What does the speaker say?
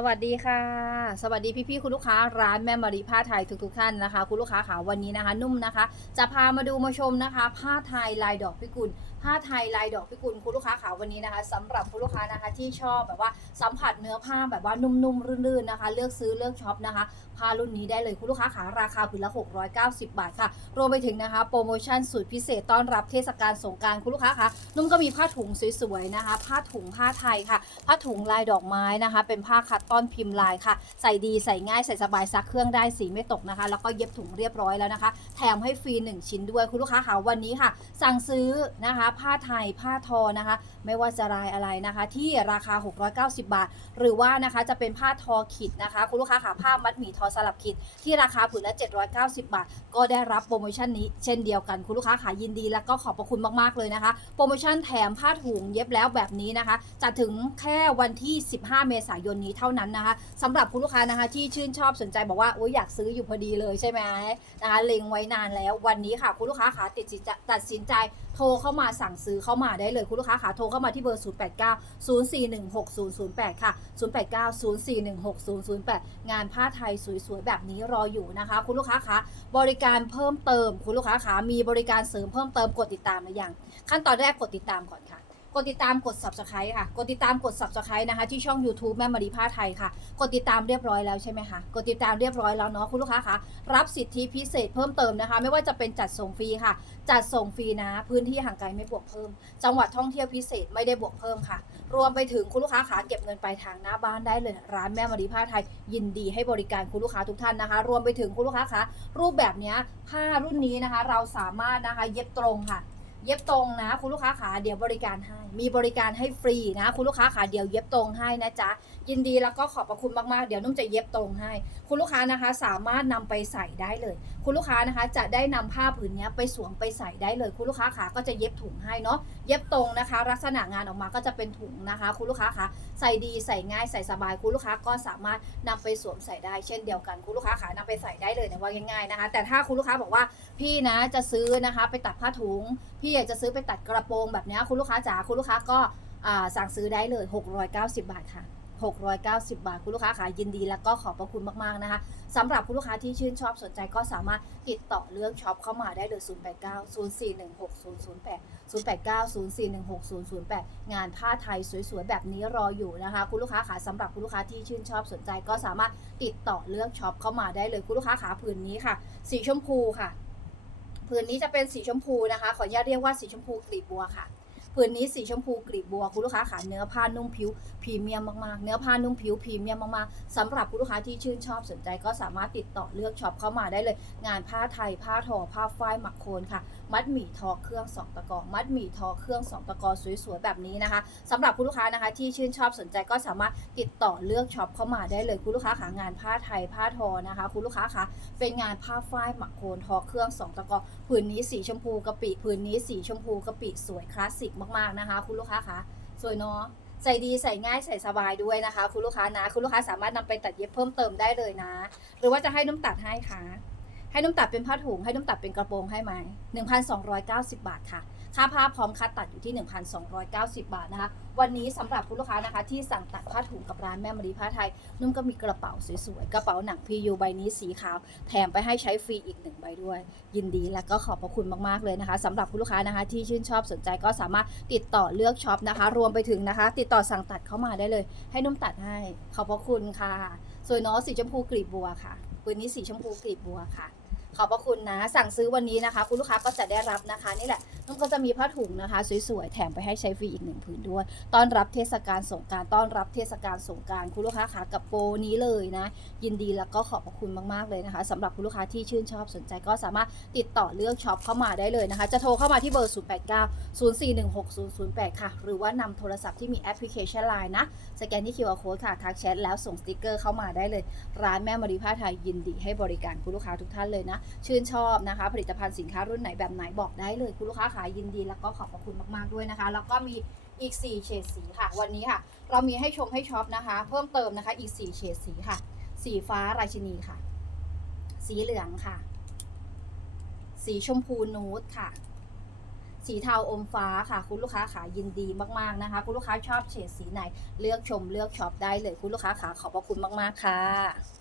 สวัสดีค่ะ สวัสดีพี่ๆคุณลูกค้าร้านแม่มารีผ้าไทยทุกๆท่านนะคะ คุณลูกค้าค่ะวันนี้นะคะ นุ่มนะคะ จะพามาดูมาชมนะคะ ผ้าไทยลายดอกพิกุลผ้าไทยลายดอกพิกุลคุณลูกค้าค่ะวันนี้นะคะสำหรับคุณลูกค้านะคะที่ชอบแบบว่าสัมผัสเนื้อผ้าแบบว่านุ่มๆรื่นๆนะคะ เลือกซื้อเลือกช็อปนะคะผ้ารุ่นนี้ได้เลยคุณลูกค้าค่ะราคาผืนละ690 บาทค่ะรวมไปถึงนะคะ โปรโมชั่นสุดพิเศษต้อนรับเทศกาลสงกรารคุณลูกค้าค่ะนุ่มก็มีผ้าถุงสวยๆนะคะ ผ้าถุงผ้าไทยค่ะ ผ้าถุงลายดอกไม้นะคะ เป็นผ้าคัตตอนพิมพ์ลายค่ะ ใส่ดีใส่ง่ายใส่สบายซักเครื่องได้สีไม่ตกนะคะ แล้วก็เย็บถุงเรียบร้อยแล้วนะคะ แถมให้ฟรี 1 ชิ้นด้วยคุณลูกค้าค่ะวันนี้ค่ะ สั่งซื้อนะคะ ผ้าไทยผ้าทอนะคะ ไม่ว่าจะลายอะไรนะคะ ที่ราคา 690 บาท หรือว่านะคะจะเป็นผ้าทอขิดนะคะ คุณลูกค้าค่ะผ้ามัดหมี่ทอสลับขิดที่ราคาผืนละ 790 บาท ก็ได้รับโปรโมชั่นนี้เช่นเดียวกันคุณลูกค้าค่ะยินดี แล้วก็ขอบพระคุณมากๆเลยนะคะ โปรโมชั่นแถมผ้าถุงเย็บแล้วแบบนี้นะคะจะถึงแค่วันที่ 15 เมษายนนี้เท่านั้นนะคะสำหรับคุณลูกค้านะคะ ที่ชื่นชอบสนใจบอกว่าโอ้ยอยากซื้ออยู่พอดีเลยใช่ไหมนะคะเล็งไว้นานแล้ววันนี้ค่ะคุณลูกค้าค่ะติดสินใจตัดสินใจโทรเข้ามาสั่งซื้อเข้ามาได้เลยคุณลูกค้าค่ะโทรเข้ามาที่เบอร์ 089 0416008 ค่ะ 089 0416008 งานผ้าไทยสวยๆ แบบนี้รออยู่นะคะ คุณลูกค้าคะบริการเพิ่มเติม คุณลูกค้าคะมีบริการเสริมเพิ่มเติมกดติดตามหรือยังขั้นตอนแรกกดติดตามก่อนค่ะ ดติดตามกด subscribe ค่ะ กดติดตามกด subscribe นะคะ ที่ช่อง YouTube แม่มารีผ้าไทยค่ะ กดติดตามเรียบร้อยแล้วใช่ไหมคะ กดติดตามเรียบร้อยแล้วเนาะคุณลูกค้าคะ รับสิทธิพิเศษเพิ่มเติมนะคะ ไม่ว่าจะเป็นจัดส่งฟรีค่ะ จัดส่งฟรีนะ พื้นที่ห่างไกลไม่บวกเพิ่ม จังหวัดท่องเที่ยวพิเศษไม่ได้บวกเพิ่มค่ะ รวมไปถึงคุณลูกค้าขาเก็บเงินปลายทางหน้าบ้านได้เลย ร้านแม่มารีผ้าไทย ยินดีให้บริการคุณลูกค้าทุกท่านนะคะ รวมไปถึงคุณลูกค้าคะรูปแบบเนี้ยผ้ารุ่นนี้นะคะ เราสามารถนะคะเย็บตรงค่ะ เย็บตรงนะ คุณลูกค้าขาเดี๋ยวบริการให้ มีบริการให้ฟรีนะ คุณลูกค้าขาเดี๋ยวเย็บตรงให้นะจ๊ะยินดีแล้วก็ขอบพระคุณมากๆ เดี๋ยวนุ่มจะเย็บตรงให้ คุณลูกค้านะคะ สามารถนำไปใส่ได้เลย คุณลูกค้านะคะ จะได้นำผ้าผืนนี้ไปสวมไปใส่ได้เลย คุณลูกค้าขาก็จะเย็บถุงให้เนาะเย็บตรงนะคะ ลักษณะงานออกมาก็จะเป็นถุงนะคะ คุณลูกค้าคะใส่ดีใส่ง่ายใส่สบาย คุณลูกค้าก็สามารถนำไปสวมใส่ได้เช่นเดียวกัน คุณลูกค้าขานำไปใส่ได้เลยนะว่าง่ายๆนะคะ แต่ถ้าคุณลูกค้าบอกว่าพี่นะจะซื้อนะคะ ไปตัดผ้าถุง พี่อยากจะซื้อไปตัดกระโปรงแบบนี้คุณลูกค้าจ๋าคุณลูกค้าก็สั่งซื้อได้เลย 690 บาทค่ะ 690 บาท คุณลูกค้าขายยินดีแล้วก็ขอบพระคุณมากๆนะคะสำหรับคุณลูกค้าที่ชื่นชอบสนใจก็สามารถติดต่อเลือกช็อปเข้ามาได้เลย 089 0416008 089 0416008 งานผ้าไทยสวยๆ แบบนี้รออยู่นะคะ คุณลูกค้าขาสำหรับคุณลูกค้าที่ชื่นชอบสนใจก็สามารถติดต่อเลือกช็อปเข้ามาได้เลยคุณลูกค้าขาผืนนี้ค่ะ สีชมพูค่ะผืนนี้จะเป็นสีชมพูนะคะ ขออนุญาตเรียกว่าสีชมพูกลีบบัวค่ะ ผืนนี้สีชมพูกลีบบัวคุณลูกค้าขาเนื้อผ้านุ่มผิวพรีเมียมมากๆ เนื้อผ้านุ่มผิวพรีเมียมมากๆสำหรับคุณลูกค้าที่ชื่นชอบสนใจก็สามารถติดต่อเลือกช็อปเข้ามาได้เลย งานผ้าไทยผ้าทอผ้าฝ้ายหมักโคนค่ะ มัดหมี่ทอเครื่องสองตะกอมัดหมี่ทอเครื่องสองตะกอสวยๆแบบนี้นะคะสำหรับคุณลูกค้านะคะ ที่ชื่นชอบสนใจก็สามารถติดต่อเลือกช็อปเข้ามาได้เลยคุณลูกค้าขางานผ้าไทยผ้าทอนะคะ คุณลูกค้าคะเป็นงานผ้าฝ้ายหมักโคนทอเครื่องสองตะกอผืนนี้สีชมพูกะปิผืนนี้สีชมพูกะปิสวยคลาสสิกมากๆนะคะ คุณลูกค้าคะสวยเนาะใส่ดีใส่ง่ายใส่สบายด้วยนะคะ คุณลูกค้านะ คุณลูกค้าสามารถนำไปตัดเย็บเพิ่มเติมได้เลยนะ หรือว่าจะให้นุ่มตัดให้ค่ะ ให้นุ่มตัดเป็นผ้าถุง ให้นุ่มตัดเป็นกระโปรงให้ไหม1,290 บาทค่ะ ค่าผ้าพร้อมคัดตัดอยู่ที่ 1,290 บาทนะคะ วันนี้สำหรับคุณลูกค้านะคะที่สั่งตัดผ้าถุงกับร้านแม่มรีผ้าไทย นุ่มก็มีกระเป๋าสวยๆ กระเป๋าหนัง PU ใบนี้สีขาว แถมไปให้ใช้ฟรีอีกหนึ่งใบด้วย ยินดีและก็ขอบพระคุณมากๆเลยนะคะสำหรับคุณลูกค้านะคะที่ชื่นชอบสนใจก็สามารถติดต่อเลือกช็อปนะคะ รวมไปถึงนะคะ ติดต่อสั่งตัดเข้ามาได้เลย ให้นุ่มตัดให้ ขอบพระคุณค่ะ สวยเนาะสีชมพูกลีบบัวค่ะปืนนี้สีชมพูกลีบบัวค่ะ ขอบพระคุณนะ สั่งซื้อวันนี้นะคะ คุณลูกค้าก็จะได้รับนะคะนี่แหละ นุ่มก็จะมีผ้าถุงนะคะ สวยๆ แถมไปให้ใช้ฟรีอีกหนึ่งผืนด้วย ต้อนรับเทศกาลสงการต้อนรับเทศกาลสงการคุณลูกค้าขากับโปรนี้เลยนะ ยินดีแล้วก็ขอบพระคุณมากๆเลยนะคะสำหรับคุณลูกค้าที่ชื่นชอบสนใจก็สามารถติดต่อเลือกช็อปเข้ามาได้เลยนะคะ จะโทรเข้ามาที่เบอร์ 089 0416008 ค่ะ หรือว่านำโทรศัพท์ที่มีแอปพลิเคชัน Line นะ สแกนที่ QR Code ค่ะทักแชทแล้วส่งสติกเกอร์เข้ามาได้เลย ร้านแม่มารีผ้าไทยยินดีให้บริการคุณลูกค้าทุกท่านเลยนะ ชื่นชอบนะคะ ผลิตภัณฑ์สินค้ารุ่นไหนแบบไหนบอกได้เลยคุณลูกค้ายินดีแล้วก็ขอบพระคุณมากๆด้วยนะคะ แล้วก็มีอีก 4 เฉดสีค่ะ วันนี้ค่ะ เรามีให้ชมให้ช็อปนะคะ เพิ่มเติมนะคะ อีก 4 เฉดสีค่ะ สีฟ้าราชินีค่ะ สีเหลืองค่ะ สีชมพูนูดค่ะ สีเทาอมฟ้าค่ะ คุณลูกค้าขายินดีมากๆนะคะ คุณลูกค้าชอบเฉดสีไหน เลือกชมเลือกช็อปได้เลยคุณลูกค้าขาขอบพระคุณมากๆค่ะ